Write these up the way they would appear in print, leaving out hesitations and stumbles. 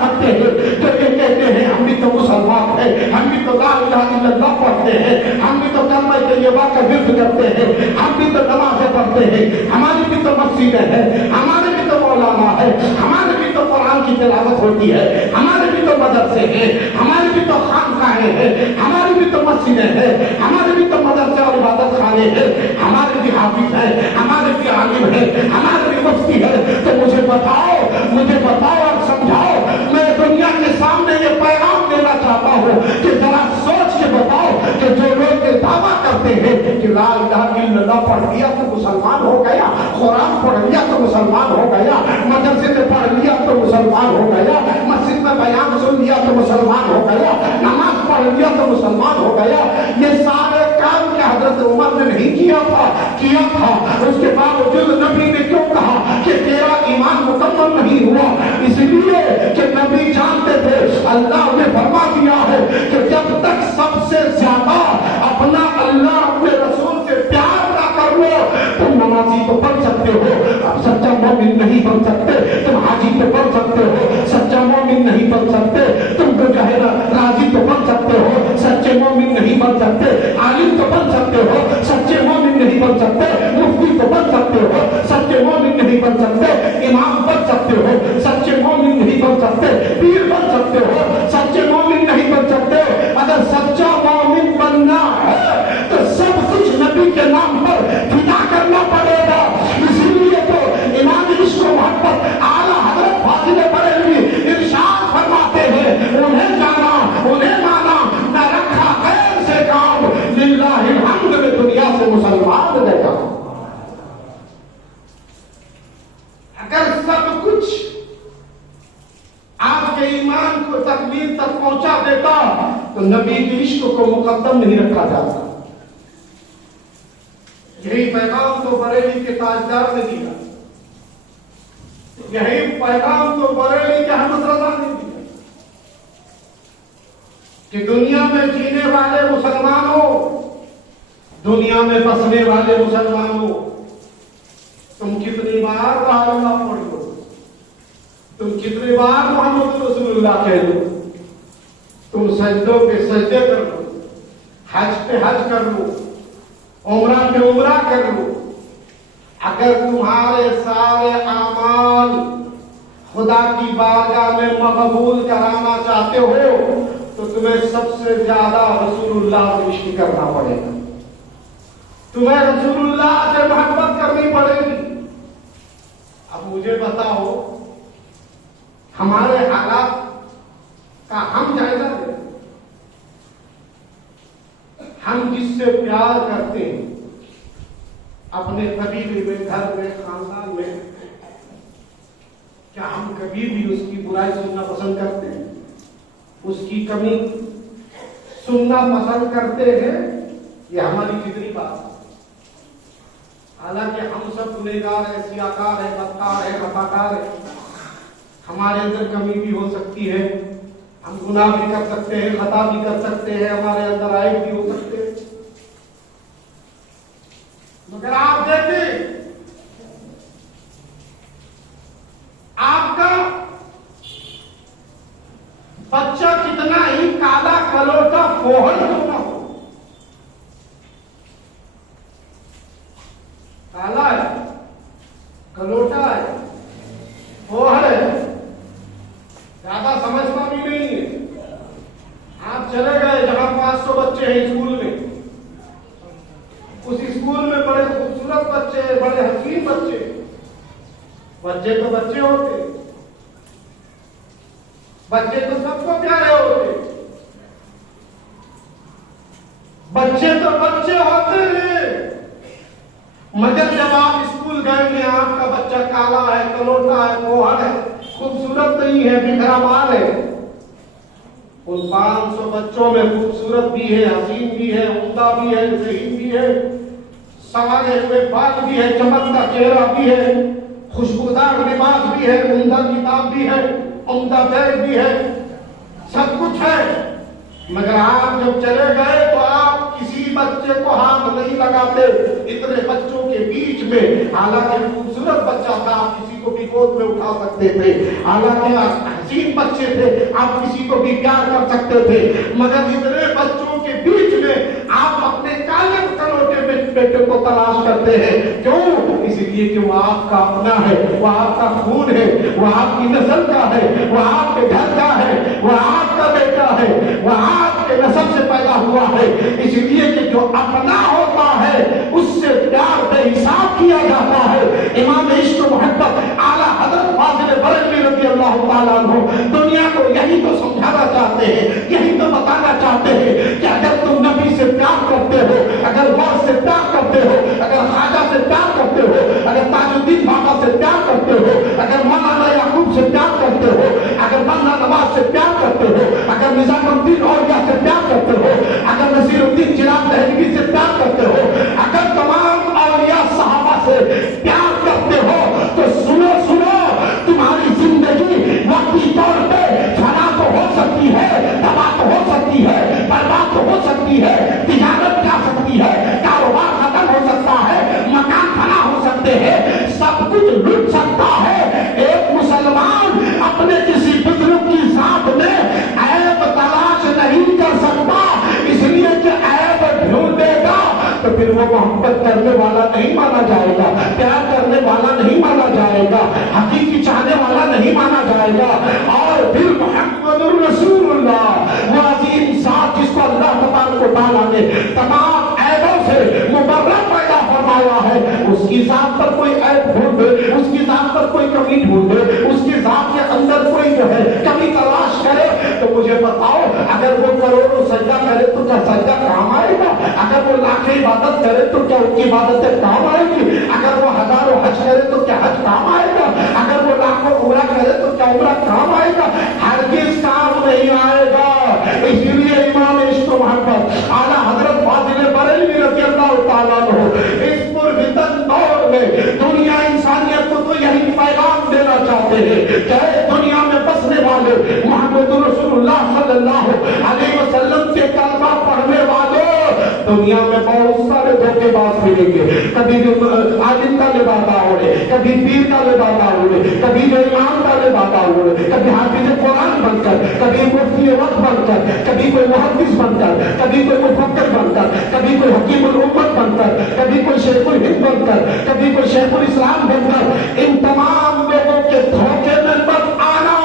सकते हैं जो ये कहते हैं हम भी तो मुसलमान हैं, हम भी तो ला इलाहा इल्लल्लाह पढ़ते हैं, हम भी तो कलमा तैयबा का विर्द करते हैं, हम भी तो नमाज़ें पढ़ते हैं, हमारी भी तो मस्जिदें हैं, हमारे भी तो मौलाना है, हमारे भी तो कुरान की तिलावत होती है, हमारे भी तो मदरसे हैं, हमारे भी तो खानकाहें हैं, हमारी भी तो मस्जिदें हैं, हमारे भी तो मदरसे और इबादत खाने हैं, हमारे भी हाफिज हैं, हमारे भी आलिम हैं, हमारे भी मुफ्ती हैं। तो मुझे बताओ और समझाओ। मैं दुनिया के सामने ये पैगाम देना चाहता हूँ कि जरा सोच के बताओ कि जो लोग ये दावा करते हैं कि ला इलाहा इल्लल्लाह पढ़ लिया तो मुसलमान हो गया, कुरान पढ़ लिया तो मुसलमान हो गया, मदरसे में पढ़ लिया तो मुसलमान हो गया, मस्जिद में बयान सुन लिया तो मुसलमान हो गया, नमाज पढ़ लिया तो मुसलमान हो गया, ये सारे काम क्या हजरत उमर ने नहीं किया था। उसके बावजूद नबी ने क्यों कहा कि तेरा ईमान मुकम्मल नहीं हुआ? इसलिए कि नबी जानते थे, अल्लाह ने फरमा दिया है कि जब तक सबसे ज्यादा अपना अल्लाह अपने रसूल से प्यार ना कर लो, तुम नमाजी तो पढ़ सकते हो, अब सच्चा मोमिन नहीं बन सकते, तुम हाजी तो पढ़ सकते हो, सच्चा मोमिन नहीं बन सकते, तुम तो जो है ना राजी तो बन सकते हो, सच्चे मोमिन नहीं बन सकते, आलिम तो बन सकते हो, सच्चे मोमिन नहीं बन सकते, मुफ्ती तो बन सकते हो, सच्चे मोमिन नहीं बन सकते, इमाम बन सकते हो, सच्चे मोमिन नहीं बन सकते, पीर बन सकते हो, सच्चे मोमिन नहीं बन सकते। अगर सच्चा मोमिन बनना है तो सब कुछ नबी के नाम पर फिदा करना पड़ेगा। इसीलिए तो इमाम इश्क व मोहब्बत आला हजरत फाजिल बरेलवी इरशाद फरमाते हैं, उन्हें जाना उन्हें माना, न रखा गैर से काम, लिल्लाहिल हम्द में दुनिया से मुसलमान रहेगा। अगर सब कुछ आपके ईमान को तकमील तक पहुंचा देता तो नबी के इश्क को मुकद्दम नहीं रखा जाता। यही पैगाम तो बरेली के ताजदार ने दिया, यही पैगाम तो बरेली के अहमद रजा ने दिया कि दुनिया में जीने वाले मुसलमानों, दुनिया में बसने वाले मुसलमानों, तुम कितनी बार ला इलाहा पढ़ लो, तुम कितनी बार मोहम्मद रसूलुल्लाह कह लो, तुम सजदों पे सजदे कर लो, हज पे हज कर लो, उम्रा पे उम्रा कर लो, अगर तुम्हारे सारे आमाल खुदा की बारगाह में मकबूल कराना चाहते हो तो तुम्हें सबसे ज्यादा रसूलुल्लाह से इश्क करना पड़ेगा, तुम्हें रसूलुल्लाह से मोहब्बत करनी पड़ेगी। अब मुझे बताओ, हमारे हालात का हम जायजा लें। हम जिससे प्यार करते हैं अपने कबीले में, घर में, खानदान में, क्या हम कभी भी उसकी बुराई सुनना पसंद करते हैं? उसकी कमी सुनना पसंद करते हैं? ये हमारी फितरी बात है। हालांकि हम सब गुनहगार है, सियाकार है, बदकार है, खताकार है, हमारे अंदर कमी भी हो सकती है, हम गुनाह भी कर सकते हैं, खता भी कर सकते हैं, हमारे अंदर आयब भी हो सकते हैं। मगर आप देखिए, आपका बच्चा कितना ही काला कलोटा फोहर क्यों ना हो, काला है, कलोटा है, फोहर है, ज्यादा समझता भी नहीं है। आप चले गए जहां 500 बच्चे हैं स्कूल में, उस स्कूल में बड़े खूबसूरत बच्चे, बड़े हसीन बच्चे, बच्चे तो बच्चे होते, बच्चे तो सबको प्यारे होते, बच्चे तो बच्चे होते हैं। मगर जब आप स्कूल गए कि आपका बच्चा काला है, कलोटा है, फोहर है, खूबसूरत नहीं है, बिखरा माल है, उन 500 बच्चों में खूबसूरत भी है, हसीन भी है, उम्दा भी है, ज़हीन भी है, संवारे हुए बाल भी है, चमकता चेहरा भी है, खुशबूदार लिबास भी है, उम्दा किताब भी है, उम्दा बैग भी है, सब कुछ है। मगर आप जब चले गए तो आप किसी किसी बच्चे को हाथ नहीं लगाते, इतने बच्चों के बीच में, हालांकि खूबसूरत बच्चा था, आप किसी को भी गोद में उठा सकते थे, हालांकि हसीन बच्चे थे, आप किसी को भी प्यार कर सकते थे, मगर इतने बच्चों के बीच में आप अपने काले कलौटे बेटे को तलाश करते हैं। क्यों? इसलिए कि वो आपका अपना है, वो आपका खून है, वो आपकी नस्ल का है, वो आपके घर का है, वो आपका बेटा है, वो आपके नस्ल से पैदा हुआ है। इसलिए कि जो अपना होता है उससे प्यार बेहिसाब किया जाता है। इमाम इश्क मोहब्बत आला हज़रत फाज़िल बरेलवी रज़ी अल्लाह ताला अन्हु दुनिया को यही तो समझाना चाहते हैं, यही तो बताना चाहते हैं कि अगर तुम नबी से प्यार करते हो, अगर गौस से प्यार करते हो, अगर ख्वाजा से प्यार करते हो, अगर ताजुद्दीन बाबा से प्यार करते हो, अगर मौलाना याकूब से प्यार करते हो, अगर बन्ना नवाज से प्यार करते हो, अगर निजामुद्दीन औलिया से प्यार करते हो, अगर नसीरुद्दीन चिराग दहलवी से प्यार करते हो, अगर तमाम औलिया सहाबा से प्यार करते हो, तो सुनो सुनो, तुम्हारी जिंदगी वक्ती तौर पे फना तो हो सकती है, तबाह तो हो सकती है, बर्बाद तो हो सकती है, तिजारत जा सकती है, कारोबार खत्म हो सकता है, मकान फना हो सकते हैं, सब कुछ लुट सकता है। एक मुसलमान अपने किसी बुजुर्ग की जात में ऐब तलाश नहीं कर सकता, इसलिए कि ऐब ढूंढेगा तो फिर वो मोहब्बत करने वाला नहीं माना जाएगा, प्यार करने वाला नहीं माना जाएगा, हकीकी चाहने वाला नहीं माना जाएगा। और फिर मुहम्मदुर रसूलुल्लाह वो अजीम साथ जिसको अल्लाह तबारक व तआला ने तमाम ऐबों से मुबर्रा पैदा फरमाया है, उसकी जात पर कोई ऐब ढूंढे, उसकी जात पर कोई कमी ढूंढे, उसकी जात के अंदर कोई जो है कमी तलाश करे, तो मुझे बताओ, अगर वो करोड़ों सजदा करे तो क्या सजदा काम आएगा? अगर वो लाखें इबादत करे तो क्या उनकी इबादतें काम आएगी? अगर वो हजारों हज करे तो क्या हज काम आएगा? अगर वो लाखों उम्रा करे तो क्या उम्रा काम आएगा? हरगिज़ काम नहीं आएगा। इसलिए इमाम इश्क मोहब्बत आला हज़रत फाज़िल बरेलवी रज़ी अल्लाह ताला अन्हु इस पुरफितन दौर में दुनिया इंसानियत को तो यही पैगाम देना चाहते हैं, चाहे दुनिया में बसने वाले मोहम्मद रसूलुल्लाह सल्लल्लाहु अलैहि वसल्लम के कलमा पढ़ने वाले दुनिया में बहुत सारे धोखेबाज मिलेंगे। कभी आलिम का लिबासा ओढ़े, कभी पीर का लिबासा ओढ़े, कभी जो इमाम का लिबासा ओढ़े, कभी हाफिज कुरान बनकर, कभी मुफ्ती वक्त बनकर, कभी कोई मुहद्दिस बनकर, कभी कोई मुफक्किर बनकर, कभी कोई हकीमुल उम्मत बनकर, कभी कोई शेखुल हिंद बनकर, कभी कोई शेखुल इस्लाम बनकर। इन तमाम लोगों के धोखे में मत आना,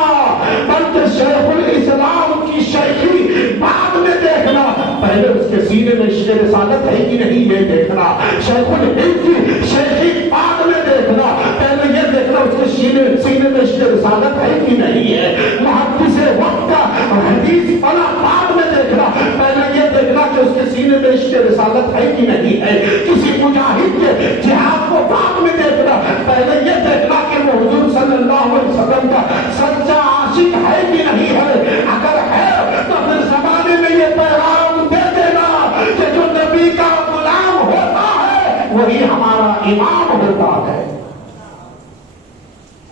बल्कि शेखुल इस्लाम की शेखी बाद में देखना, पहले उसके सीने में इश्क़ रिसालत है कि नहीं ये देखना। शेखुल हिंद की शेखी बाद में देखना, पहले ये देखना उसके सीने में इश्क़ रिसालत है कि नहीं है। मुहद्दिस वक्त का हदीस पढ़ा बाद में देखना, पहले ये देखना कि उसके सीने में इश्क़ रिसालत है कि नहीं है। किसी मुजाहिद के जिहाद को बाद में देखना, पहले ये देखना कि वो हुजूर सल्लल्लाहु अलैहि वसल्लम का सच्चा आशिक है कि नहीं है। अगर है तो फिर ज़माने में ये पैगाम दे देना कि जो नबी का गुलाम होता है वही हमारा इमाम होता है।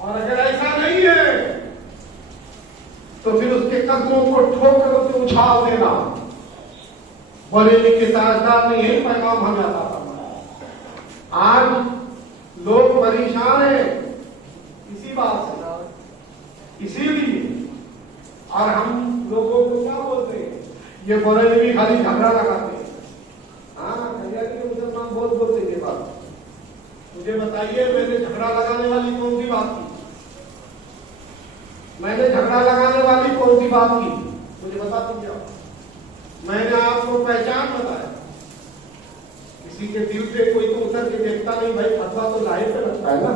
और अगर ऐसा नहीं है तो फिर उसके कदमों को ठोकर उसे उछाल देना। बरेली के ताजदार ने यही पैगाम हमें अता फरमाया। आज लोग परेशान हैं इसी बात से, इसीलिए और हम लोगों को क्या बोलते हैं, ये बरेलवी खाली झगड़ा लगाते हैं। हाँ, मुसलमान बहुत बोलते हैं ये बात। मुझे बताइए, मैंने झगड़ा लगाने वाली कौन सी बात की? मैंने झगड़ा लगाने वाली कौन सी बात की? मुझे बता दीजिए। मैंने आपको पहचान बताया। किसी के दिल पे कोई तो उतर के देखता नहीं, भाई फतवा तो लाहिर पे लगता है ना।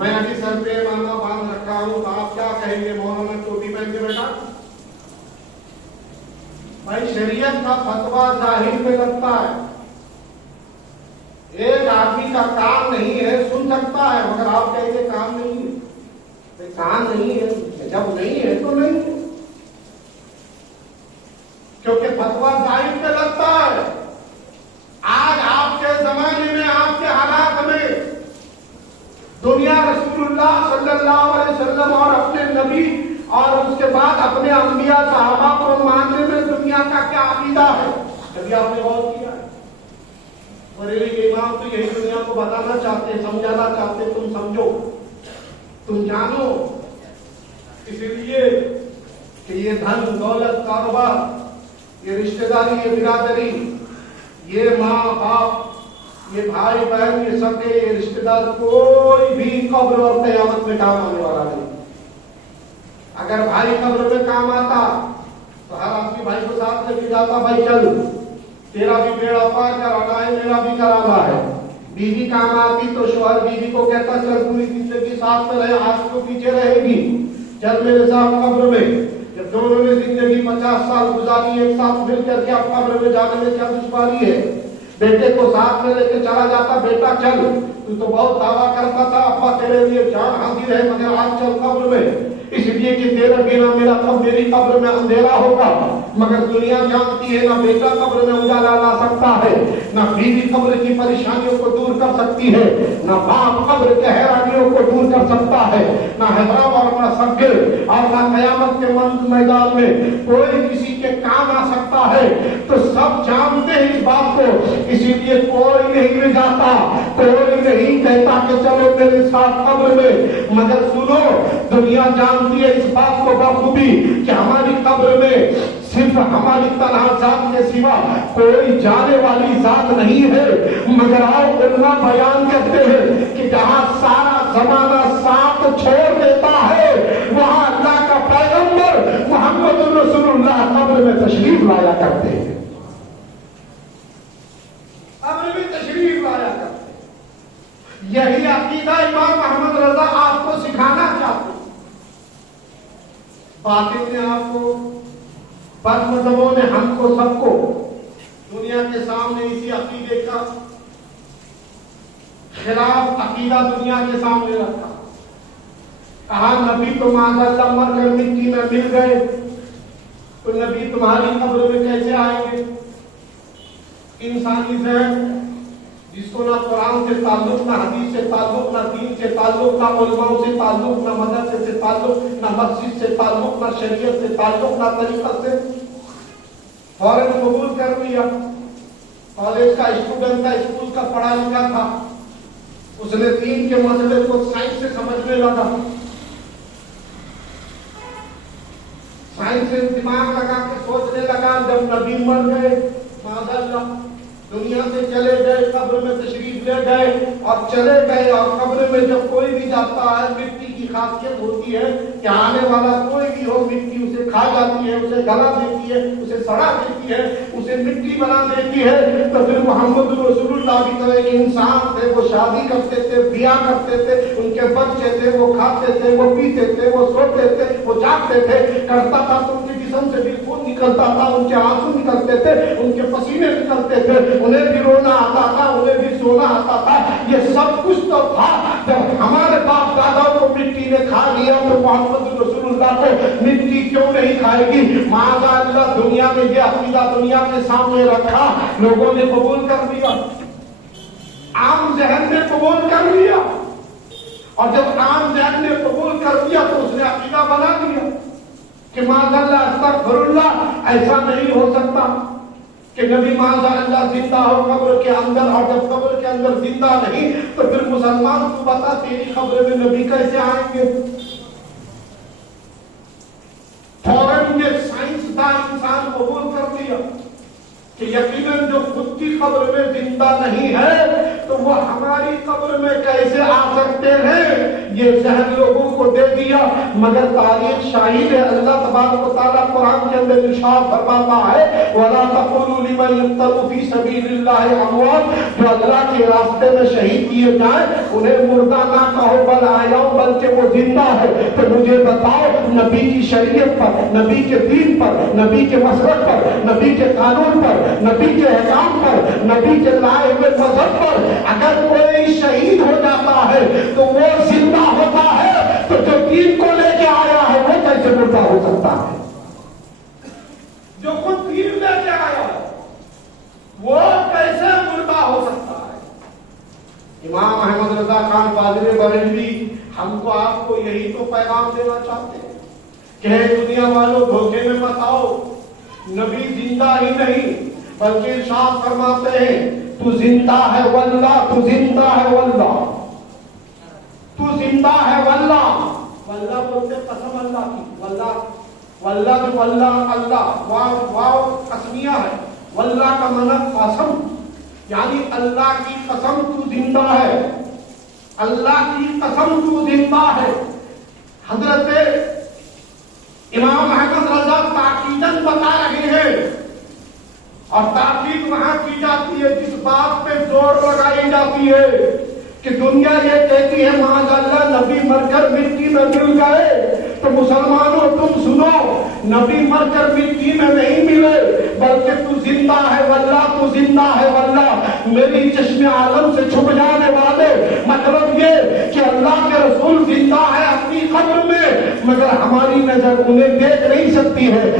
मैं अभी सर पे मामा बांध रखा हूं, तो आप क्या कहेंगे? मौलाना टोपी पहन के बैठा। भाई शरीयत का फतवा जाहिर में लगता है। एक आदमी का काम नहीं है, सुन सकता है, मगर आप कहेंगे काम नहीं है। काम नहीं है, जब नहीं है तो नहीं है, क्योंकि फतवा जाहिर में लगता है। आज आपके जमाने में, आपके हालात में दुनिया रसूलुल्लाह सल्लल्लाहु अलैहि वसल्लम और अपने नबी और उसके बाद अपने अंबिया सहाबा को मानने में दुनिया का क्या अकीदा है? कभी आपने गौर चाहते, समझाना चाहते, तुम समझो, तुम जानो। इसलिए कि ये धन दौलत कारोबार, ये रिश्तेदारी, ये बिरादरी, ये माँ बाप, ये भाई बहन, ये सगे, ये रिश्तेदार, कोई भी कब्र और कयामत में काम आने वाला नहीं। अगर भाई कब्र में काम आता तो हर आदमी भाई को साथ लेके जाता, भाई चल तेरा भी बेड़ा पार कराना है, मेरा भी कराना है। बीवी काम आती तो शौहर बीवी को कहता चल पूरी जिंदगी साथ में रहे, आज तो पीछे रहेगी, चल मेरे साथ कब्र में। जब दोनों ने जिंदगी 50 साल गुजारी एक साथ मिलकर के, अब कब्र में जाने में क्या दुश्वारी है। बेटे को साथ में लेके चला जाता, बेटा चल, तू तो बहुत दावा करता था अब्बा तेरे लिए जान हाजिर है, मगर आज चल कब्र में, इसलिए कि तेरे बिना मेरा मेरी कब्र में अंधेरा होगा। मगर दुनिया जानती है ना बेटा कब्र में उजाला ला सकता है, ना बीवी कब्र की परेशानियों को दूर कर सकती है, ना बाप कब्र के हैरानियों को दूर कर सकता है, ना हैरान और ना सगिर, और ना कयामत के मैदान में कोई किसी के काम आ सकता है। तो सब जानते हैं इस बात को, इसीलिए कोई नहीं ले जाता, कोई नहीं कहता कि चलो मेरे साथ कब्र में। मगर सुनो, दुनिया जानती है इस बात को बखूबी कि हमारी कब्र में सिर्फ हमारी तन्हा जात के सिवा कोई जाने वाली जात नहीं है। मगर आओ उल्मा बयान करते हैं कि जहां सारा जमाना साथ छोड़ देता है, वहां अल्लाह का पैगंबर मोहम्मद रसूलुल्लाह कब्र में तशरीफ लाया करते हैं, कब्र में तशरीफ लाया करते हैं। यही अकीदा इमाम मोहम्मद रजा आपको सिखाना चाहते हैं। बातिल ने आपको, बद मजहबों ने हमको, सबको दुनिया के सामने इसी अकीदे का खिलाफ अकीदा दुनिया के सामने रखा। कहा नबी तो माज़अल्लाह मर कर मिट्टी में मिल गए, तो नबी तुम्हारी कब्र में कैसे आएंगे। इंसानी ज़हन जिसको ना कुरान से ताल्लुक, ना हदीस से ताल्लुक, ना दीन से ताल्लुक, ना उलमाओं से ताल्लुक, ना मदरसे से ताल्लुक, ना मस्जिद से ताल्लुक, ना शरीयत से ताल्लुक, ना तरीका से, फौरन कबूल कर लिया। कॉलेज का स्टूडेंट था, स्कूल का पढ़ा लिखा था, उसने दीन के मसले को साइंस से समझने लगा, साइंस से दिमाग लगा के सोचने लगा। जब नबी मर गए, माज़अल्लाह दुनिया से चले गए, कब्र में तशरीफ ले गए और चले गए, और कब्र में जब कोई भी जाता है, मिट्टी की खासियत होती है कि आने वाला कोई भी हो, मिट्टी उसे खा जाती है, उसे गला देती है, उसे सड़ा देती है, उसे मिट्टी बना देती है। तो फिर मोहम्मद रसूलुल्लाह भी तो एक इंसान थे, वो शादी करते थे, ब्याह करते थे, उनके बच्चे थे, वो खाते थे, वो पीते थे, वो सोते थे, वो जागते थे, करता था तो उनके जिस्म से भी खून निकलता था, उनके आंसू निकलते थे, उनके पसीने निकलते थे, उन्हें भी रोना आता था, उन्हें भी सोना आता था। ये सब कुछ तो था। जब हमारे बाप दादाओं को मिट्टी ने खा लिया तो मोहम्मद रसूलुल्लाह को मिट्टी क्यों नहीं खाएगी। माज़अल्लाह दुनिया में ये अकीदा दुनिया के सामने रखा, लोगों ने कबूल कर लिया, आम जहन ने कबूल कर लिया, और जब आम जहन ने कबूल कर लिया तो उसने अकीदा बना लिया कि माज़अल्लाह अस्तगफिरुल्लाह, ऐसा नहीं हो सकता कि नबी माज़अल्लाह जिंदा हो कब्र के अंदर, और जब कब्र के अंदर जिंदा नहीं तो फिर मुसलमान को बता तेरी कब्र में नबी कैसे आएंगे। फौरन ये साइंसदान इंसान कबूल कर लिया कि यकीनन जो खुद की कब्र में जिंदा नहीं है तो वो हमारी कब्र में कैसे आ सकते हैं, ये जहन लोगों को दे दिया। मगर तारीख शाहिद है, अल्लाह तबारक व तआला कुरान के अंदर इरशाद फरमाता है, वला तक़ूलू लिमन युक़्तलू फी सबीलिल्लाहि अमवात, जो अल्लाह के रास्ते में शहीद किए जाए उन्हें मुर्दा ना कहो, बल आया, बल्कि वो जिंदा है। तो मुझे बताओ, नबी की शरीयत पर, नबी के दीन पर, नबी के मसलक पर, नबी के कानून पर, नबी के अहकाम पर, नबी के लाए हुए मजहब पर अगर कोई शहीद हो जाता है तो वो जिंदा होता है, तो जो दीन को लेके आया है वो कैसे मुर्दा हो सकता है। जो खुद दीन लेके आया है वो कैसे मुर्दा हो सकता है। इमाम अहमद रजा खान कादरी बरेलवी हमको आपको यही तो पैगाम देना चाहते हैं कि दुनिया वालों धोखे में मत आओ, नबी जिंदा ही नहीं बल्कि इरशाद फरमाते हैं تو زندہ ہے واللہ، تو زندہ ہے واللہ، تو زندہ ہے واللہ۔ واللہ بولتے قسم اللہ کی، واللہ واللہ بھی واللہ اللہ، واو قسمیہ ہے، واللہ کا معنی قسم، یعنی اللہ کی قسم تو زندہ ہے، اللہ کی قسم تو زندہ ہے۔ حضرت امام احمد رضا تاکیداً بتا رہے ہیں، اور تاکید وہاں کی جاتی ہے جس بات پہ زور لگائی جاتی ہے کہ دنیا یہ کہتی ہے معاذ اللہ نبی مر کر مٹی میں مل گئے، تو مسلمانوں تم سنو، نبی مر کر مٹی میں نہیں ملے بلکہ تو زندہ ہے واللہ، تو زندہ ہے واللہ، میری چشم عالم سے چھپ جانے والے۔ مطلب یہ کہ اللہ کے رسول زندہ ہے اپنی قبر میں، مگر ہماری نظر انہیں دیکھ نہیں سکتی ہے۔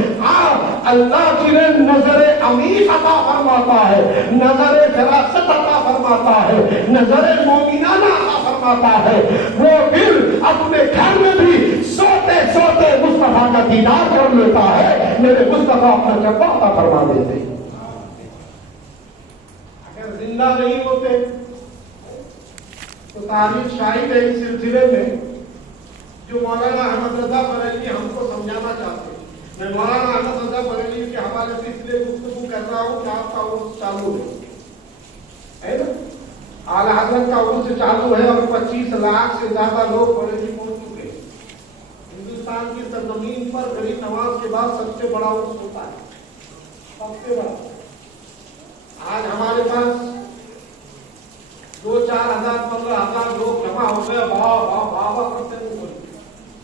اللہ جنہیں نظر عمیق عطا فرماتا ہے، نظر فراست عطا فرماتا ہے، نظر مومنانہ عطا فرماتا ہے، وہ پھر اپنے گھر میں بھی سوتے سوتے مصطفیٰ کا دیدار کر لیتا ہے۔ میرے مصطفیٰ اپنا جبہ عطا فرما دیتے۔ اگر زندہ نہیں ہوتے تو تاریخ شاہد ہے اس سلسلے میں جو مولانا احمد رضا بریلوی ہم کو سمجھانا چاہتے ہیں۔ میں مولانا احمد رضا بریلوی کے حوالے سے اس لیے گفتگو کر رہا ہوں کہ آپ کا عرص چالو ہے نا، اعلی حضرت کا عرص چالو ہے اور 25 لاکھ سے زیادہ لوگ بریلی پہنچ چکے ہیں۔ ہندوستان کی سرزمین پر غریب نواز کے بعد سب سے بڑا عرص ہوتا ہے، سب سے بڑا۔ آج ہمارے پاس 2-4 ہزار 15 ہزار لوگ جمع ہو گئے، واہ واہ واہ کرتے ہیں،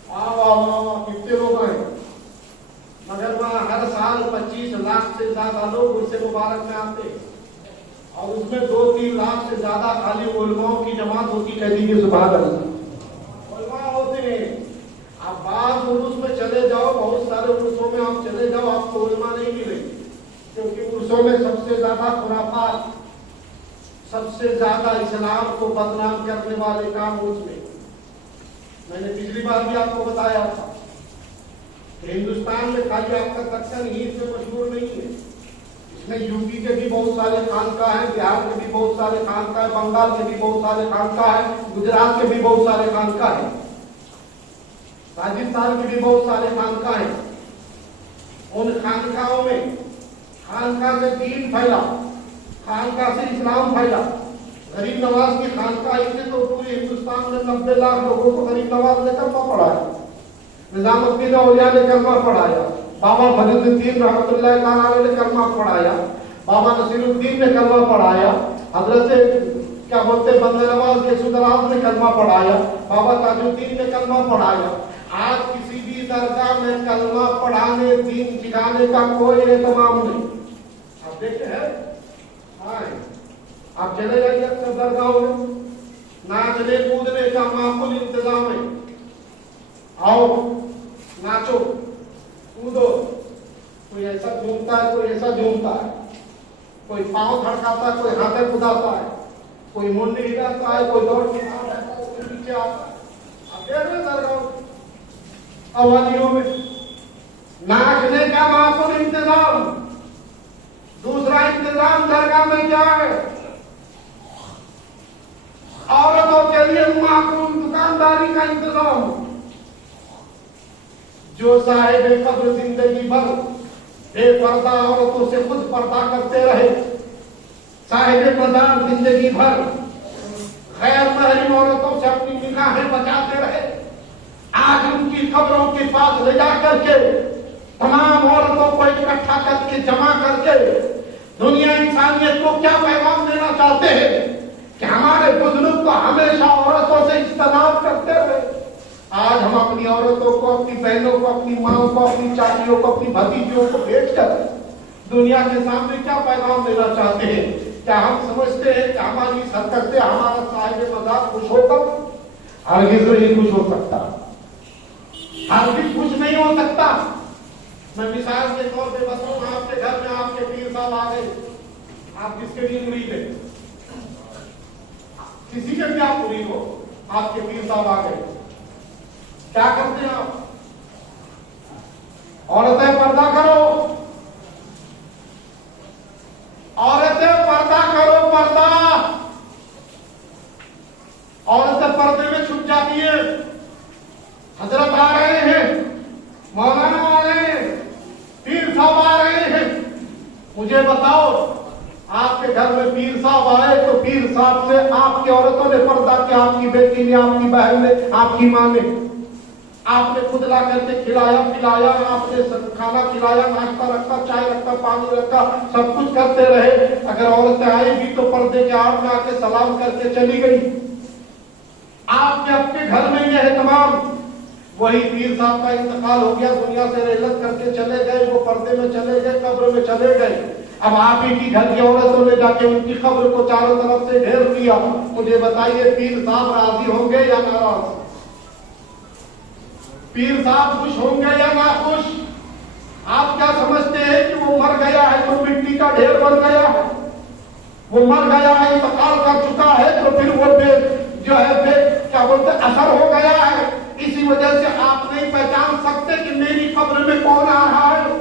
واہ واہ واہ کتنے لوگ ہیں، مگر وہاں ہر سال 25 لاکھ سے زیادہ لوگ عرص مبارک میں آتے ہیں، اور اس میں 2-3 لاکھ سے زیادہ خالی علماء کی جماعت ہوتی، کہہ دیجیے سبحان اللہ، علماء ہوتے ہیں۔ آپ بعض عرص میں چلے جاؤ، بہت سارے عرصوں میں آپ چلے جاؤ، آپ کو علماء نہیں ملیں گے، کیونکہ عرصوں میں سب سے زیادہ خرافات، سب سے زیادہ اسلام کو بدنام کرنے والے کام اس میں نے پچھلی بار بھی آپ کو بتایا تھا کہ ہندوستان میں خالی آپ کا دکن عید سے مشہور نہیں ہے، اس میں یو پی کے بھی بہت سارے خانقاہ ہیں، بہار کے بھی بہت سارے خانقاہ ہیں، بنگال کے بھی بہت سارے خانقاہ ہیں، گجرات کے بھی بہت سارے خانقاہ ہیں، راجستھان کے بھی بہت سارے خانقاہ ہیں۔ ان خانقاہوں میں خانقاہ سے دین پھیلا، خانقاہ سے اسلام پھیلا۔ غریب نواز کی خانقاہ سے تو پورے ہندوستان میں 90 لاکھ لوگوں کو غریب نواز نے کلمہ پڑھایا، نظام الدین اولیاء نے کلمہ پڑھایا، بابا فرید الدین رحمۃ اللہ تعالیٰ نے کلمہ پڑھایا، بابا نصیر الدین نے کلمہ پڑھایا، حضرت کیا بولتے بندے نواز کے سدراز نے کلمہ پڑھایا، بابا تاج الدین نے کلمہ پڑھایا۔ آج کسی بھی درگاہ میں کلمہ پڑھانے دین سکھانے کا کوئی اہتمام نہیں۔ آپ دیکھتے ہیں آپ چلے جائیے اکثر درگاہوں میں ناچنے کودنے کا معقول انتظام ہے، آؤ ناچو کودو، کوئی ایسا جھومتا ہے، کوئی ایسا جھومتا ہے، کوئی پاؤں دھڑکاتا ہے، کوئی ہاتھیں کوداتا ہے، کوئی منڈی ہلاتا ہے، کوئی دوڑ کے آتا ہے، کوئی پیچھے آتا ہے۔ آپ دیکھ رہے درگاہوں قوالیوں میں ناچنے کا معقول انتظام۔ دوسرا انتظام درگاہ میں کیا ہے؟ عورتوں کے لیے معقول دکانداری کا انتظام۔ جو صاحب قبر زندگی بھر بے پردہ عورتوں سے خود پردہ کرتے رہے، صاحب مزار زندگی بھر غیر محرم عورتوں سے اپنی نگاہیں بچاتے رہے، آج ان کی قبروں کے پاس لے جا کر کے تمام عورتوں کو اکٹھا کر کے جمع کر کے دنیا انسانیت کو کیا پیغام دینا چاہتے ہیں کہ ہمارے بزرگ تو ہمیشہ عورتوں سے اجتناب کرتے رہے، آج ہم اپنی عورتوں کو، اپنی بہنوں کو، اپنی ماں کو، اپنی چاچیوں کو، اپنی بھتیجیوں کو بیچ کر دنیا کے سامنے کیا پیغام دینا چاہتے ہیں؟ کیا ہم سمجھتے ہیں کہ ہماری اس حرکت سے ہمارا صاحب مزار خوش ہوگا؟ ہرگز نہیں خوش ہو سکتا، ہرگز خوش نہیں ہو سکتا۔ میں مثال کے طور پہ بتاؤں، آپ کے گھر میں آپ کے پیر صاحب آ گئے، آپ کس کے لیے مرید ہیں؟ کسی کے بھی آپ مرید ہو، آپ کے پیر صاحب آ گئے، کیا کرتے ہیں آپ؟ عورتیں پردہ کرو، عورتیں پردہ کرو، پردہ مجھے بتاؤ آپ کے گھر میں پیر صاحب آئے تو پیر صاحب سے آپ کی عورتوں نے پردہ کیا؟ آپ کی بیٹی نے، آپ کی بہن نے، آپ کی ماں نے؟ آپ نے خود لا کر کے کھلایا پلایا، آپ نے کھانا کھلایا، ناشتہ رکھا، چائے رکھا، پانی رکھا، سب کچھ کرتے رہے۔ اگر عورتیں آئی بھی تو پردے کے آڑ میں آ کے سلام کر کے چلی گئی۔ آپ کے اپنے گھر میں یہ اہتمام، وہی پیر صاحب کا انتقال ہو گیا، دنیا سے رحلت کر کے چلے گئے، وہ پردے میں چلے گئے، قبر میں چلے گئے۔ اب آپ ہی کی گھر کی عورتوں نے جا کے ان کی قبر کو چاروں طرف سے گھیر دیا۔ مجھے بتائیے پیر صاحب راضی ہوں گے یا ناراض؟ پیر صاحب خوش ہوں گے یا ناخوش؟ آپ کیا سمجھتے ہیں کہ وہ مر گیا ہے تو مٹی کا ڈھیر بن گیا ہے؟ وہ مر گیا ہے، انتقال کر چکا ہے تو پھر وہ جو ہے کیا بولتے اثر ہو گیا ہے؟ اسی وجہ سے آپ نہیں پہچان سکتے کہ میری قبر میں کون آ رہا ہے۔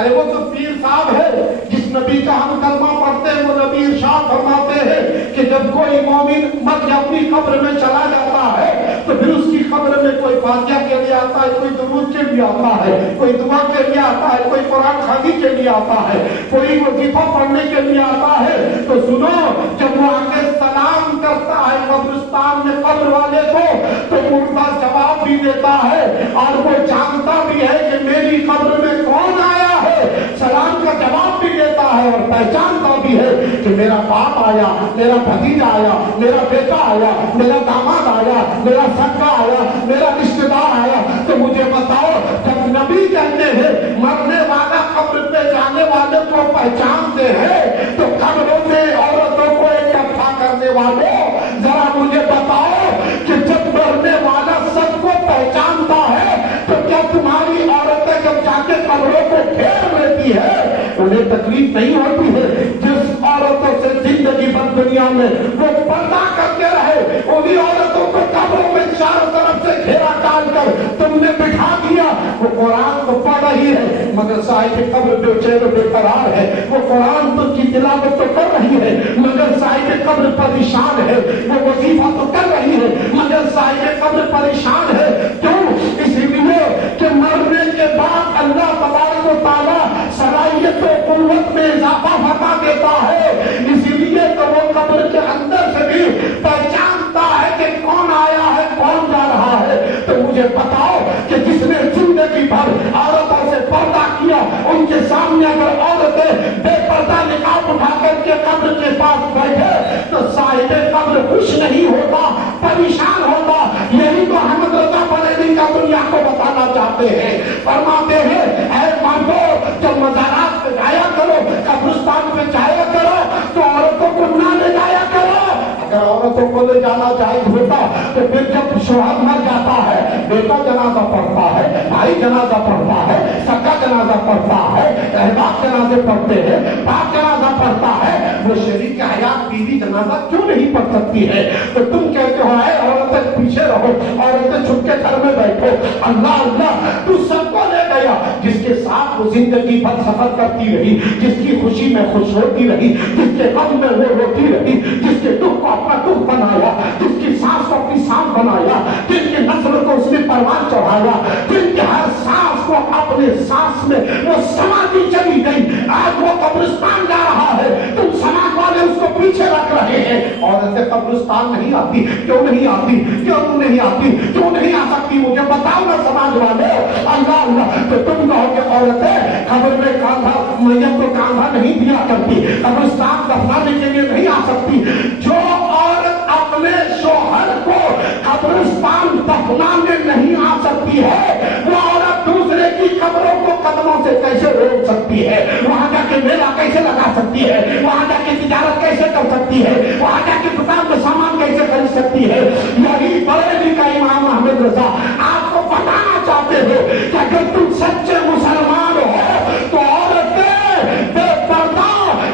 ارے وہ تو پیر صاحب ہے جس نبی کا ہم کلمہ پڑھتے ہیں، وہ نبی ارشاد فرماتے ہیں کہ جب کوئی مومن مر کے اپنی قبر میں چلا جاتا ہے تو پھر اس کی قبر میں کوئی فاتحہ کے لیے آتا ہے، کوئی درود کے لیے آتا ہے، کوئی دعا کے لیے آتا ہے، کوئی قرآن خوانی کے لیے آتا ہے، کوئی وظیفہ پڑھنے کے لیے آتا ہے۔ تو سنو، جب وہ آ کے سلام کرتا ہے قبرستان میں قبر والے کو تو مردہ جواب بھی دیتا ہے اور وہ جانتا بھی ہے کہ میری قبر میں کون آیا ہے، سلام کا جواب بھی دیتا ہے اور پہچانتا بھی ہے کہ میرا باپ آیا، میرا بھتیجا آیا، میرا بیٹا آیا، میرا داماد آیا، میرا سگا آیا، میرا رشتے دار آیا۔ تو مجھے بتاؤ، جب نبی کہتے ہیں مرنے والا قبر پہ جانے والے کو پہچانتے ہیں تو قبروں میں عورتوں کو اکٹھا کرنے والوں ذرا مجھے بتاؤ کہ جب مرنے والا سب کو پہچانتا ہے تو کیا تمہاری عورتیں جب جا کے قبروں کو گھیر لیتی ہے انہیں تکلیف نہیں ہوتی ہے؟ جس عورتوں سے زندگی بھر دنیا میں وہ پردہ کرتے رہے، انہی عورتوں کو قبروں میں چاروں طرف سے گھیرا ڈال کر تم نے بٹھا دیا۔ وہ قرآن تو پڑھ رہی ہے مگر صاحب قبر بے چین و بے قرار ہے، وہ قرآن تو کی تلاوت تو کر رہی ہے مگر صاحب قبر پریشان ہے، وہ وظیفہ تو کر رہی ہے مگر صاحب قبر پریشان ہے۔ کیوں؟ اسی لیے کہ مرنے کے بعد اللہ تبارک و تعالیٰ صلاحیت و قوت میں اضافہ فرما دیتا ہے، اسی لیے تو وہ قبر کے اندر سے بھی پہچانتا ہے کہ کون آیا ہے، کون جا رہا ہے۔ تو مجھے بتاؤ کہ جس نے زندگی بھر عورتوں سے پردہ کیا، ان کے سامنے اگر عورتیں بے پردہ نقاب اٹھا کر کے قبر کے پاس بیٹھے تو صاحب قبر خوش نہیں ہوتا، پریشان ہوتا۔ یہی تو احمد رضا بریلوی کا دنیا کو بتانا چاہتے ہیں۔ فرماتے ہیں اے مردو، جب مزارات پہ جایا کرو، قبرستان پہ جایا کرو تو عورتوں کو نہ لے جایا کرو۔ اگر عورتوں کو لے جانا جائز ہوتا تو پھر جب شوہر مر جاتا ہے، بیٹا جنازہ پڑھتا ہے، بھائی جنازہ پڑھتا ہے، سگا جنازہ پڑھتا ہے، احباب جنازے پڑھتے ہیں، باپ جنازہ پڑھتا ہے، وہ شریک حیات بیوی جنازہ کیوں نہیں پڑھ سکتی ہے؟ تو تم کہتے ہو اے عورتیں پیچھے رہو، عورتیں چھپ کے گھر میں بیٹھو۔ اللہ اللہ، تو سب کو لے گیا جس کے ساتھ وہ زندگی بھر سفر کرتی رہی، جس کی خوشی میں خوش ہوتی رہی، جس کے غم میں وہ روتی رہی، جس کے دکھ کو اپنا دکھ بنایا، جس کی سانس کو اپنی سانس بنایا، جن کی نسل کو اس نے پروان چڑھایا، جن کے ہر سانس کو اپنے سانس میں وہ سماتی چلی گئی، آج وہ قبرستان جا رہا ہے، تم سماج والے اس کو پیچھے رکھ رہے ہیں۔ عورتیں قبرستان نہیں آتی، کیوں نہیں آتی؟ کیوں نہیں آتی؟ کیوں نہیں آ سکتی؟ مجھے بتاؤ نا سماج والے۔ اللہ اللہ، تو تم کہو کہ عورتیں قبر میں کاندھا، میت کو کاندھا نہیں دیا کرتی، قبرستان دفنانے کے لیے نہیں آ سکتی۔ جو عورت اپنے شوہر کو قبرستان دفنانے نہیں آ سکتی ہے وہ عورت دوسرے کی قبروں کو قدموں سے کیسے روک سکتی ہے؟ وہاں جا کے میلہ کیسے لگا سکتی ہے؟ وہاں جا کے تجارت کیسے کر سکتی ہے؟ وہاں جا کے دکان میں سامان کیسے خرید سکتی ہے؟ یہی بریلی کا امام احمد رضا آپ کو بتانا چاہتے ہیں کہ اگر تم سچے مسلمان ہو تو عورتیں بے پردہ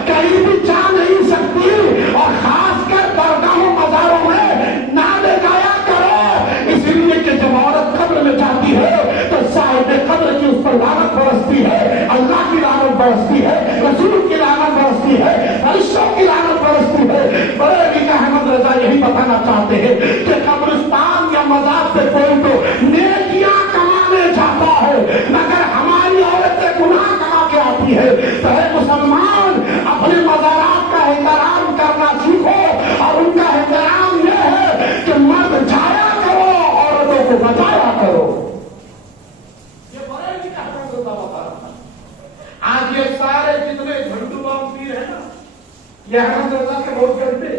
کہیں بھی جا نہیں سکتی، اور خاص کر درگاہوں مزاروں میں نہ لے جایا کرو، اس لیے کہ جب عورت قبر میں جاتی ہے تو صاحب قبر کی اس پر لعنت برستی ہے، اللہ کی لعنت برستی ہے، رسول کی لعنت برستی ہے، فرشتوں کی لعنت برستی ہے۔ بریلی کا احمد رضا یہی بتانا چاہتے ہیں کہ قبرستان یا مزار سے کوئی تو نیکیاں کمانے جاتا ہے مگر ہماری عورتیں گناہ کما کے آتی ہے۔ تو اے مسلمان، یہ احمد رضا کے بہت کرتے،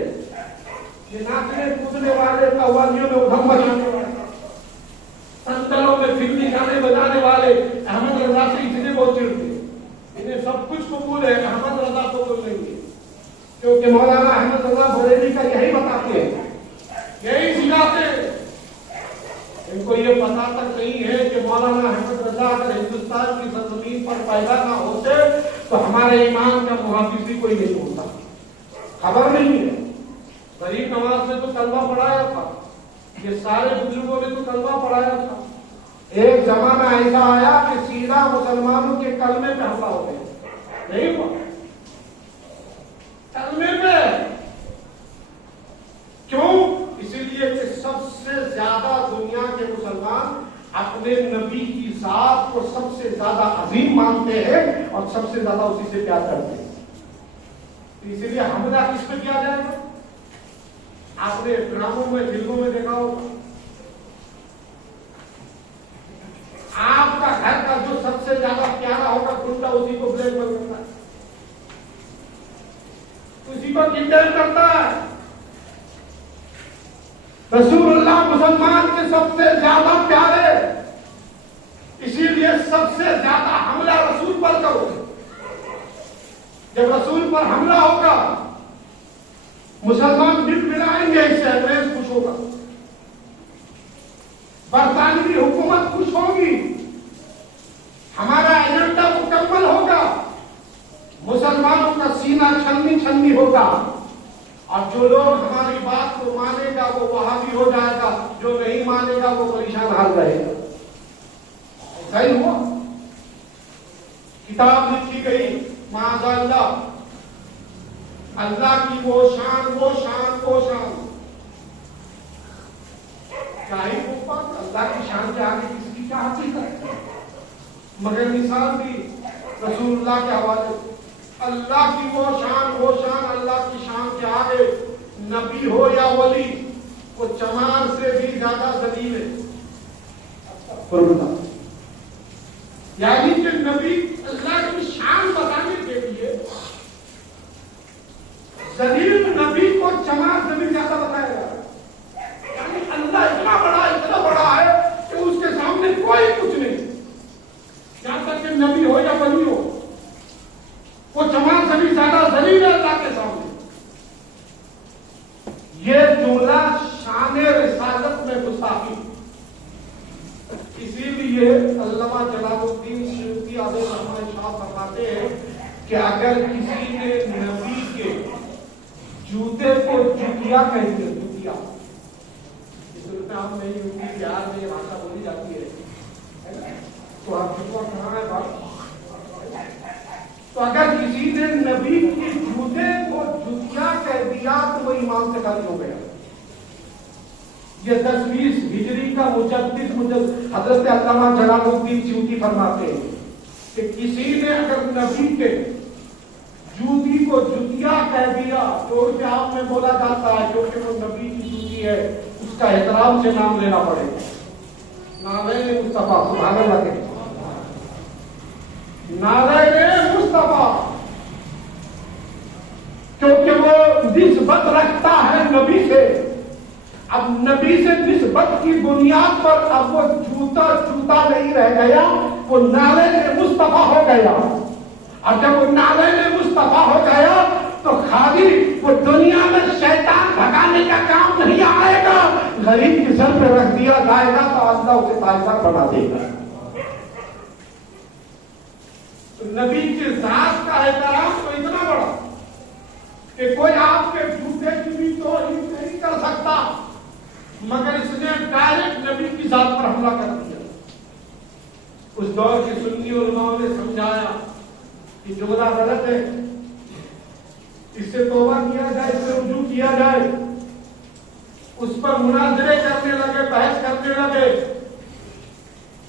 یہ ناچنے کودنے والے، قوالیوں میں ادھم بجانے والے، سندلوں میں فلمی گانے بجانے والے احمد رضا سے اتنے بہت چڑھتے، انہیں سب کچھ قبول ہے، احمد رضا قبول نہیں ہے، کیونکہ مولانا احمد رضا بریلوی کا یہی بتاتے ہیں، یہی سکھاتے ہیں۔ ان کو یہ پتا تک نہیں ہے کہ مولانا احمد رضا اگر ہندوستان کی سرزمین پر پیدا نہ ہوتے تو ہمارے ایمان کا محافظ بھی کوئی نہیں ہوتا، خبر نہیں ہے۔ غریب نواز نے تو کلمہ پڑھایا تھا، یہ سارے بزرگوں نے تو کلمہ پڑھایا تھا۔ ایک زمانہ ایسا آیا کہ سیدھا مسلمانوں کے کلمے پہ حملہ ہو گیا، نہیں ہوا کلمے پہ، کیوں؟ اسی لیے کہ سب سے زیادہ دنیا کے مسلمان اپنے نبی کی ذات کو سب سے زیادہ عظیم مانتے ہیں اور سب سے زیادہ اسی سے پیار کرتے ہیں، اسی لیے حملہ کس پہ کیا جائے گا؟ آپ نے ڈراموں میں فلموں میں دیکھا ہوگا، آپ کا گھر کا جو سب سے زیادہ پیارا ہوگا گنڈا اسی کو بلیک میل کرتا ہے، اسی کو کڈنیپ کرتا ہے۔ رسول اللہ مسلمان کے سب سے زیادہ پیارے، اسی لیے سب سے زیادہ حملہ رسول پر کرو۔ جب رسول پر حملہ ہوگا مسلمان بل بلائیں گے، اس سے انگریز خوش ہوگا، برطانوی حکومت خوش ہوگی، ہمارا ایجنڈا مکمل ہوگا، مسلمانوں کا سینہ چھلنی چھلنی ہوگا، اور جو لوگ ہماری بات کو مانے گا وہ وہابی ہو جائے گا، جو نہیں مانے گا وہ پریشان حال رہے گا۔ ایسا ہی ہوا، کتاب لکھی گئی، معاذ اللہ، اللہ کی وہ شان وہ شان وہ شان، کیا ہی اوپر اللہ کی شان کے آگے کسی کی کیا حقیقت ہے؟ مگر مثال دی رسول اللہ کے حوالے، اللہ کی وہ شان اللہ کی شان کے آگے نبی ہو یا ولی، وہ چمار سے بھی زیادہ ذلیل ہے۔ یعنی کہ نبی اللہ کی شان بتانے کے لیے ذلیل نبی کو چمار سے بھی زیادہ بتایا گا، یعنی اللہ اتنا بڑا ہے کہ اس کے سامنے کوئی کچھ نہیں، یہاں تک کہ نبی ہو یا ولی ہو، وہ چمار سے بھی زیادہ ذلیل ہے اللہ کے سامنے۔ یہ جملہ شان رسالت میں گستاخی، اسی لیے علامہ جلال الدین سیوطی علیہ رحمۃ اللہ فرماتے ہیں کہ اگر کسی نے نبی کے جوتے کو جوتیا کہہ دیا، جوتیا اس صورت عام میں یوپی بہار میں یہ بھاشا بولی جاتی ہے، تو آپ جوتا کہاں ہے بات؟ تو اگر کسی نے نبی کے جوتے کو جوتیا کہہ دیا تو وہ ایمان سے خالی ہو گیا۔ یہ 10-20 ہجری کا مجدد حضرت علامہ جلال الدین سیوطی فرماتے ہیں کہ کسی نے اگر نبی کے جوتی کو جوتیا کہہ دیا تو اس کے آپ میں بولا جاتا ہے کیونکہ وہ نبی کی جوتی ہے، اس کا احترام سے نام لینا پڑے گا۔ نعرہ مصطفیٰ، سبحان اللہ کے نعرہ مصطفیٰ، کیونکہ وہ نسبت رکھتا ہے نبی سے۔ اب نبی سے نسبت کی بنیاد پر اب وہ جوتا نہیں رہ گیا، وہ نعرہ مصطفیٰ ہو گیا، اور جب وہ نعرہ مصطفیٰ ہو گیا تو خالی وہ دنیا میں شیطان بھگانے کا کام نہیں آئے گا، غریب کی سر پہ رکھ دیا جائے گا تو اللہ اسے تاجدار بنا دے گا۔ نبی کی ذات کا احترام تو اتنا بڑا کہ کوئی آپ کے جوتے کی بھی توہین نہیں کر سکتا، مگر اس نے ڈائریکٹ نبی کی ذات پر حملہ کر دیا۔ اس دور کے سنی علماء نے سمجھایا کہ جملہ غلط ہے، اس سے توبہ کیا جائے، اس سے رجوع کیا جائے۔ اس پر مناظرے کرنے لگے، بحث کرنے لگے،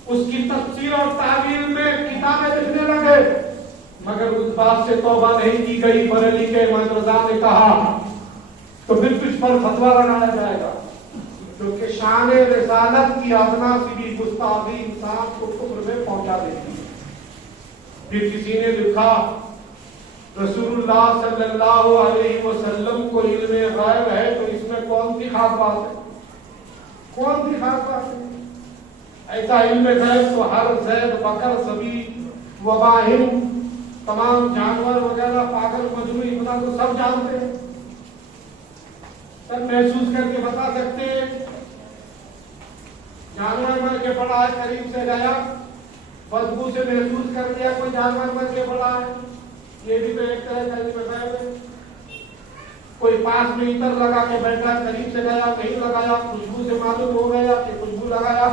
اس کی تفسیر اور تعبیر میں کتابیں لکھنے لگے، مگر اس بات سے توبہ نہیں کی گئی۔ بریلی کے امام رضا نے کہا تو پھر تجھ پر فتویٰ لگایا جائے گا، کیونکہ شان رسالت کی ادنا سی بھی گستاخی انسان کو کفر میں پہنچا دیتی ہے۔ پھر کسی نے لکھا रसूलुल्लाह सल्लल्लाहु अलैहि वसल्लम को इल्म गैब है, तो इसमें कौन सी खास बात है? कौन सी खास बात है? ऐसा इल्म गैब तो हर ज़ैद बकर सभी वबाहिम तमाम जानवर वगैरह पागल मजनू इतना तो सब जानते हैं, सब महसूस करके बता सकते हैं। जानवर मर के पड़ा है, करीब से गया, बदबू से महसूस कर लिया कोई जानवर मर के पड़ा है, ये भी तो एक तरह का इल्म गैब है। कोई पास में इतर लगा के बैठा, करीब से गया, नहीं लगाया, खुशबू से मालूम हो गया कि खुशबू लगाया।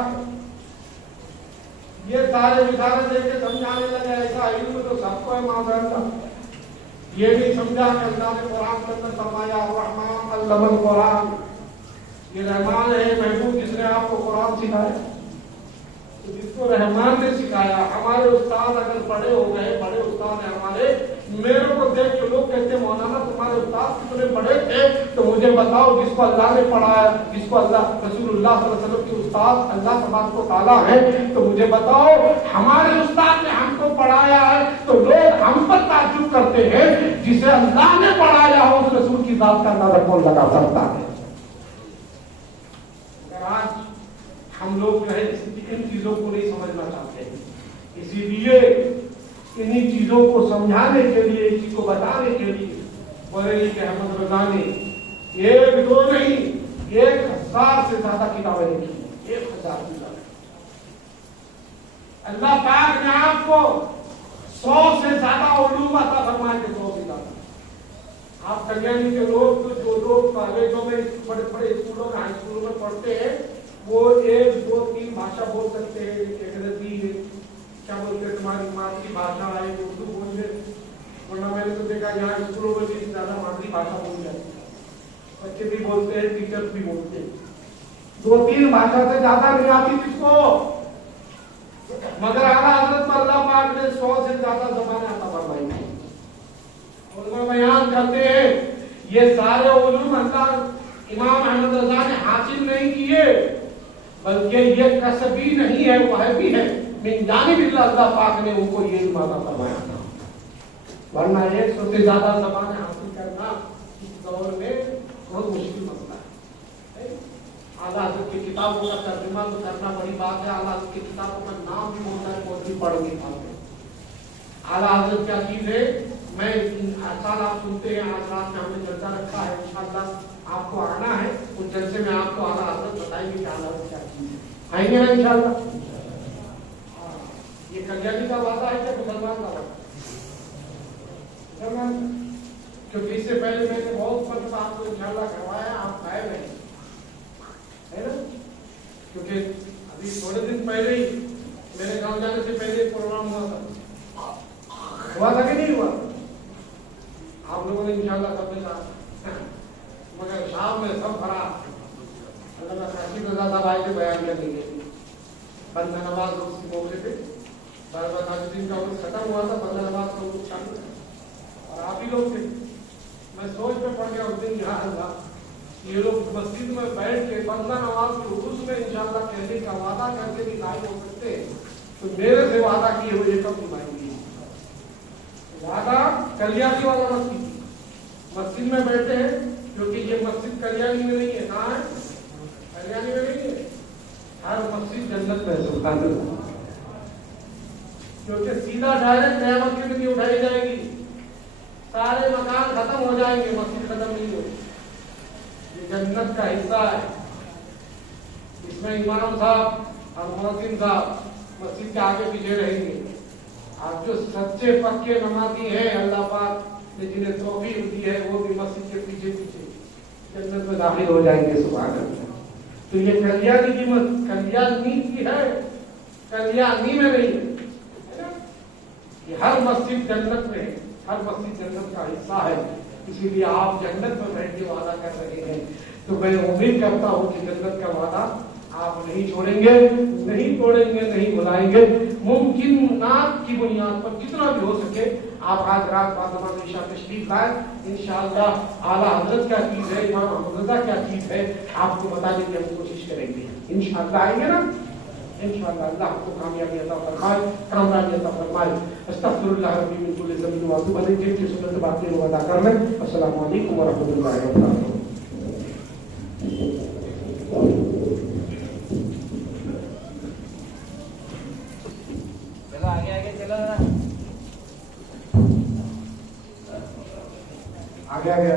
ये सारे विधान देके समझाने लगे, ऐसा इल्म तो सबको है माशाअल्लाह। ये नहीं समझा कि अल्लाह ने कुरान के अंदर फरमाया रहमान अल्लमल कुरान, ये रहमान है महबूब जिसने आपको कुरान सिखाया। तो जिसको रहमान ने सिखाया, हमारे उस्ताद अगर बड़े हो गए, बड़े उस्ताद हैं हमारे, मेरे को देख के लोग कहते मौलाना तुम्हारे उस्ताद कितने बड़े थे, तो मुझे बताओ जिसको अल्लाह ने पढ़ाया, जिसको अल्लाह रसूलुल्लाह सल्लल्लाहु अलैहि वसल्लम के उस्ताद अल्लाह तबारक व तआला है, तो मुझे बताओ हमारे उस्ताद ने हमको पढ़ाया है, तो लोग हम पर ताज्जुब करते हैं, जिसे अल्लाह ने पढ़ाया हो उस रसूल की बात का अंदाजा कौन लगा सकता है? आज हम लोग जो है इन चीजों को नहीं समझना चाहते, इसीलिए इन्हीं चीजों को समझाने के लिए, इस चीज को बताने के लिए बरेली के अहमद रजा ने एक दो नहीं 1000 से ज्यादा किताबें लिखी, 1000 किताबें। अल्लाह पाक ने आपको 100 से ज्यादा उलूम अता फरमाए थे, 100 से ज्यादा। आप कल्याणी के लोग तो जो लोग कॉलेजों में, बड़े बड़े स्कूलों में, हाई स्कूलों में पढ़ते हैं, वो 1 2 3 भाषा बोल सकते हैं, अंग्रेजी है, क्या बोलते हैं तुम्हारी मातृभाषा है, उर्दू बोल ले, वरना मैंने तो देखा यहाँ स्कूलों में भी ज्यादा मातृभाषा बोल जाती है, बच्चे भी बोलते हैं, टीचर्स भी बोलते हैं। 2-3 भाषा से ज्यादा नहीं आती किसको, मगर आला हजरत अल्लाह पाक ने 100 से ज्यादा ज़बानें अता फरमाई। उन्होंने बयान करते हैं ये सारे उलूम अल्लाह इमाम अहमद रजा ने हासिल नहीं किए, बल्कि ये कसबी नहीं है, वह भी है मिन जानिबिल्लाह, अल्लाह पाक ने उनको ये इल्म फरमाया था। वरना 100 से ज्यादा ज़बानें हासिल करना इस दौर में बहुत मुश्किल मसला है। आला हज़रत की किताबों का तर्जुमा तो करना बड़ी बात है, आला हज़रत की किताबों का नाम भी बहुत सारे बहुत भी पढ़ नहीं पाते। आला हज़रत क्या चीज है, मैं साल आप सुनते हैं, आज रात में हमने चर्चा रखा है, इंशाअल्लाह आपको आना है, उस जलसे में आपको आला हज़रत बताएंगे कि आला हज़रत क्या चीज है। आएंगे ना इंशाअल्लाह? ये कल्याणी का वादा है क्या मुसलमान का वादा? मुसलमान, क्योंकि इससे पहले मैंने बहुत मत आपको इंशाअल्लाह करवाया, आप आए नहीं है ना, क्योंकि अभी थोड़े दिन पहले ही मेरे गांव जाने से पहले एक प्रोग्राम हुआ था कि नहीं हुआ? आप लोगों ने इंशाअल्लाह सबने कहा, मगर शाम में सब खराब, अल्लाह काशिफ रजा साहब आए थे बयान करने के लिए, 15 नमाज उसके मौके पे, दिन का वक्त खत्म हुआ था, 15 नमाज का वक्त चालू था, और आप ही लोग थे। मैं सोच में पड़ गया उस दिन, यहाँ अल्लाह ये लोग मस्जिद में बैठ के 15 नमाज के उर्स में इंशाअल्लाह कहने का वादा करके भी लाइव हो सकते हैं, तो मेरे से वादा किए हुए कब निभाएंगे? वादा कल्याणी वाला मस्जिद में बैठे हैं, क्योंकि ये मस्जिद कल्याणी में नहीं है, कहाँ है? कल्याणी में नहीं है, हर मस्जिद जन्नत में है, सुभान अल्लाह। क्योंकि सीधा डायरेक्ट नया मस्जिद नहीं उठाई जाएगी, सारे मकान खत्म हो जाएंगे, मस्जिद खत्म नहीं होगी। ये जन्नत का हिस्सा है, इसमें इमाम साहब और मुअज्जिन साहब मस्जिद के आगे पीछे रहेंगे। आप जो सच्चे पक्के नमाजी हैं, अल्लाह पाक ने जिन्हें तौफीक दी है, वो भी मस्जिद के पीछे पीछे जन्नत में दाखिल हो जाएंगे, सुभान अल्लाह। तो ये कल्याणी की कल्याणी की है, कल्याणी में नहीं है, ये हर मस्जिद जन्नत में है, हर मस्जिद जन्नत का हिस्सा है, इसीलिए आप जन्नत में बैठ के वादा कर रहे हैं। तो मैं उम्मीद करता हूँ कि जन्नत का वादा आप नहीं छोड़ेंगे, नहीं तोड़ेंगे, नहीं भुलाएंगे। मुमकिनात की बुनियाद पर जितना भी हो सके आप आज रात बाद नमाज इशा तशरीफ लाए, इंशाअल्लाह आला हजरत क्या चीज है, इमाम अहमद रजा क्या चीज है, आपको बताने की हम कोशिश करेंगे। इंशाअल्लाह आएंगे ना? انشاءاللہ اللہ کو کامیابی عطا فرمائے، کامیابی عطا فرمائے. استغفراللہ ربی من کل ذنب واتوب الیہ. جن کی سنت باتیں وہ ادا کر لیں. السلام علیکم ورحمۃ اللہ وبرکاتہ. آگے آگے